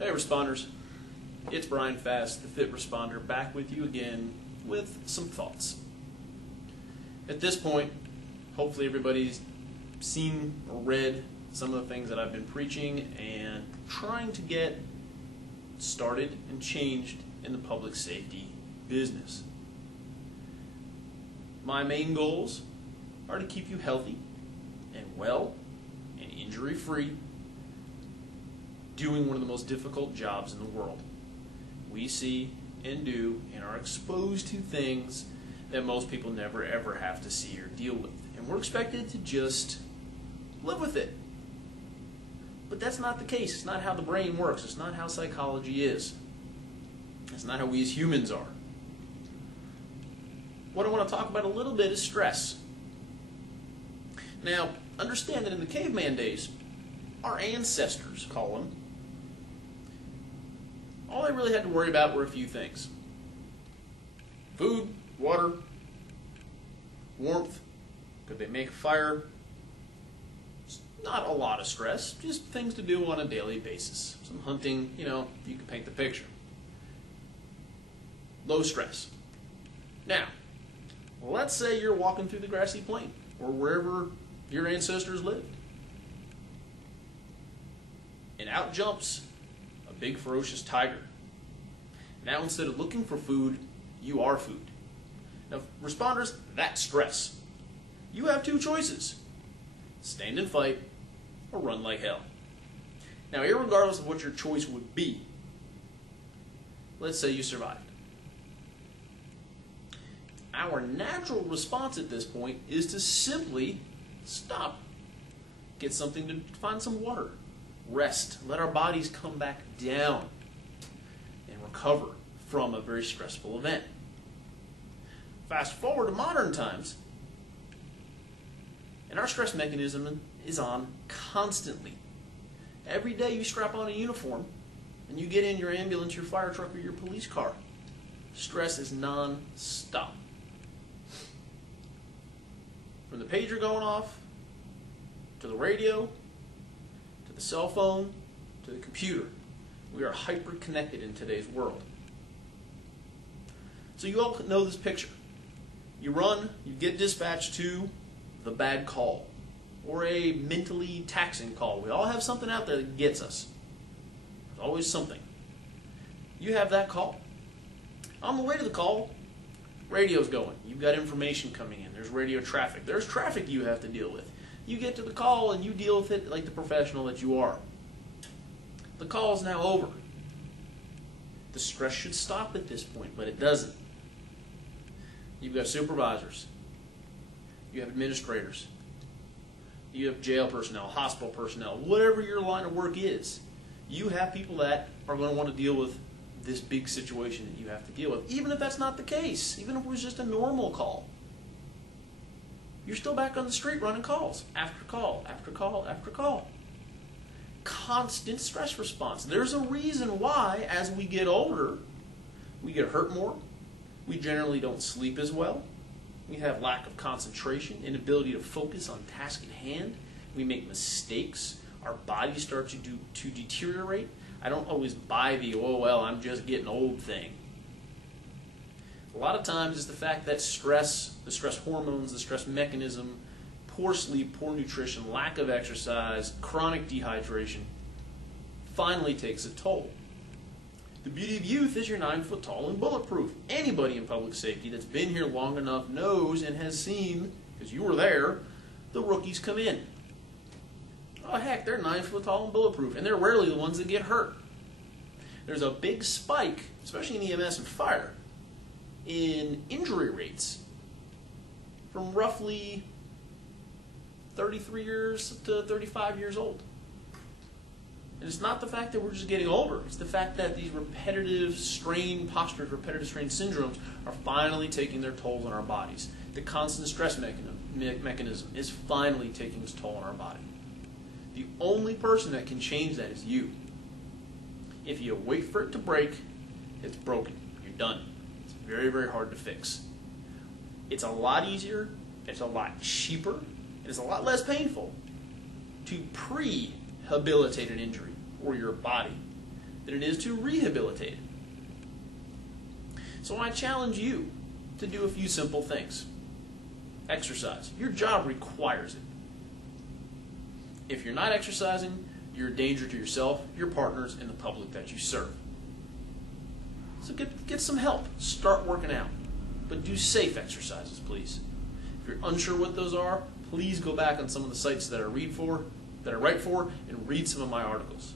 Hey responders, it's Brian Fast, the Fit Responder, back with you again with some thoughts. At this point, hopefully everybody's seen or read some of the things that I've been preaching and trying to get started and changed in the public safety business. My main goals are to keep you healthy and well and injury-free, doing one of the most difficult jobs in the world. We see and do and are exposed to things that most people never ever have to see or deal with. And we're expected to just live with it. But that's not the case. It's not how the brain works. It's not how psychology is. It's not how we as humans are. What I want to talk about a little bit is stress. Now, understand that in the caveman days, our ancestors, call them, all they really had to worry about were a few things. Food, water, warmth, could they make a fire? Not a lot of stress, just things to do on a daily basis. Some hunting, you can paint the picture. Low stress. Now, let's say you're walking through the grassy plain or wherever your ancestors lived. And out jumps a big ferocious tiger. Now instead of looking for food, you are food. Now responders, that's stress. You have two choices. Stand and fight or run like hell. Now irregardless of what your choice would be, let's say you survived. Our natural response at this point is to simply stop. Get something to find some water. Rest. Let our bodies come back down and recover from a very stressful event. Fast forward to modern times, and our stress mechanism is on constantly. Every day you strap on a uniform and you get in your ambulance, your fire truck, or your police car. Stress is non-stop. From the pager going off, to the radio, to the cell phone, to the computer. We are hyper-connected in today's world. So you all know this picture. You run, you get dispatched to the bad call, or a mentally taxing call. We all have something out there that gets us. There's always something. You have that call. On the way to the call, radio's going. You've got information coming in. There's radio traffic. There's traffic you have to deal with. You get to the call and you deal with it like the professional that you are. The call is now over. The stress should stop at this point, but it doesn't. You've got supervisors. You have administrators. You have jail personnel, hospital personnel, whatever your line of work is. You have people that are going to want to deal with this big situation that you have to deal with, even if that's not the case, even if it was just a normal call. You're still back on the street running calls, after call, after call, after call. Constant stress response. There's a reason why, as we get older, we get hurt more. We generally don't sleep as well. We have lack of concentration, inability to focus on task at hand. We make mistakes. Our bodies start to deteriorate. I don't always buy the, oh, well, I'm just getting old thing. A lot of times it's the fact that stress, the stress hormones, the stress mechanism, poor sleep, poor nutrition, lack of exercise, chronic dehydration finally takes a toll. The beauty of youth is you're 9 foot tall and bulletproof. Anybody in public safety that's been here long enough knows and has seen, because you were there, the rookies come in. Oh heck, they're 9 foot tall and bulletproof, and they're rarely the ones that get hurt. There's a big spike, especially in EMS and fire, in injury rates from roughly 33 years to 35 years old. And it's not the fact that we're just getting older. It's the fact that these repetitive strain postures, repetitive strain syndromes are finally taking their tolls on our bodies. The constant stress mechanism is finally taking its toll on our body. The only person that can change that is you. If you wait for it to break, it's broken. You're done. It's very, very hard to fix. It's a lot easier, it's a lot cheaper, and it's a lot less painful to pre-habilitate an injury or your body than it is to rehabilitate it. So I challenge you to do a few simple things. Exercise. Your job requires it. If you're not exercising, you're a danger to yourself, your partners, and the public that you serve. So get some help. Start working out. But do safe exercises, please. If you're unsure what those are, please go back on some of the sites that I write for, and read some of my articles.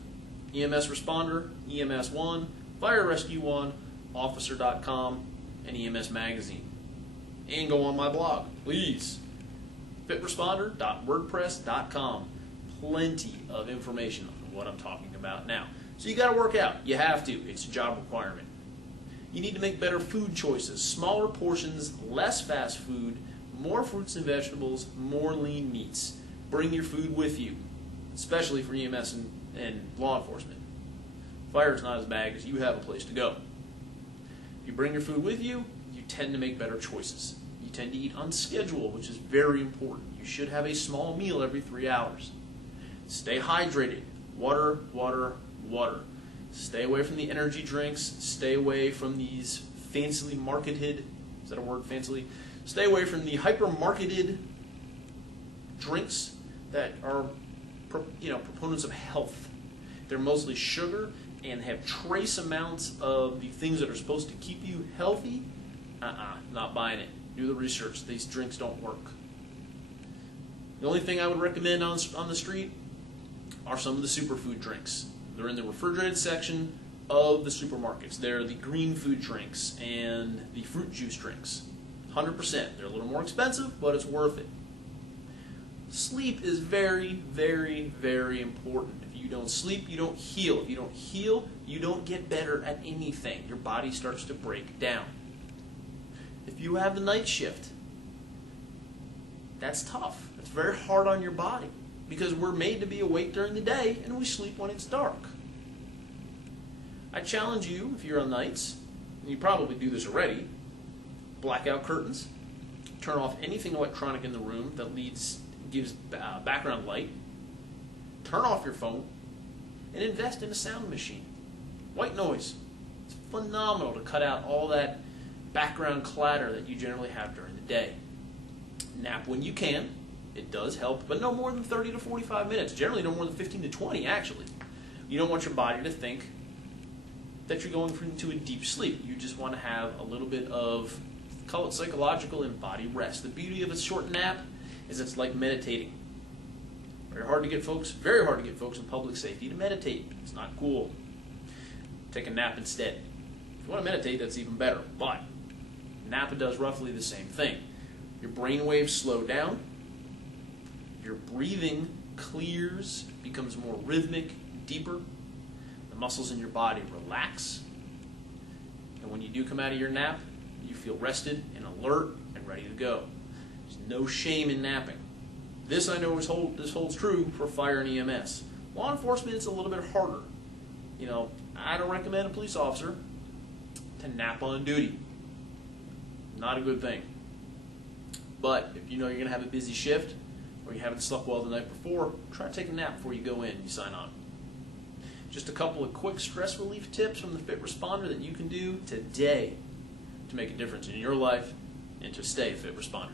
EMS Responder, EMS One, Fire Rescue One, Officer.com, and EMS Magazine. And go on my blog, please. fitresponder.wordpress.com. Plenty of information on what I'm talking about now. So you got to work out. You have to. It's a job requirement. You need to make better food choices. Smaller portions, less fast food, more fruits and vegetables, more lean meats. Bring your food with you, especially for EMS and law enforcement. Fire is not as bad as you have a place to go. If you bring your food with you, you tend to make better choices. You tend to eat on schedule, which is very important. You should have a small meal every 3 hours. Stay hydrated. Water, water, water. Stay away from the energy drinks. Stay away from these fancily marketed, is that a word, fancily? Stay away from the hyper-marketed drinks that are proponents of health. They're mostly sugar and have trace amounts of the things that are supposed to keep you healthy. Not buying it. Do the research. These drinks don't work. The only thing I would recommend on the street are some of the superfood drinks. They're in the refrigerated section of the supermarkets. They're the green food drinks and the fruit juice drinks. 100%. They're a little more expensive, but it's worth it. Sleep is very, very, very important. If you don't sleep, you don't heal. If you don't heal, you don't get better at anything. Your body starts to break down. If you have the night shift, that's tough. It's very hard on your body because we're made to be awake during the day and we sleep when it's dark. I challenge you, if you're on nights, and you probably do this already, black out curtains, turn off anything electronic in the room that gives background light, turn off your phone, and invest in a sound machine. White noise. It's phenomenal to cut out all that background clatter that you generally have during the day. Nap when you can. It does help, but no more than 30 to 45 minutes. Generally no more than 15 to 20, actually. You don't want your body to think that you're going into a deep sleep. You just want to have a little bit of, call it psychological and body rest. The beauty of a short nap is it's like meditating. Very hard to get folks in public safety to meditate. It's not cool. Take a nap instead. If you want to meditate, that's even better. But nap does roughly the same thing. Your brain waves slow down. Your breathing clears, becomes more rhythmic, deeper. The muscles in your body relax. And when you do come out of your nap, you feel rested and alert and ready to go. There's no shame in napping. This I know this holds true for fire and EMS. Law enforcement, it's a little bit harder. I don't recommend a police officer to nap on duty. Not a good thing. But if you know you're going to have a busy shift, or you haven't slept well the night before, try to take a nap before you go in and you sign on. Just a couple of quick stress relief tips from the Fit Responder that you can do today to make a difference in your life and to stay a Fit Responder.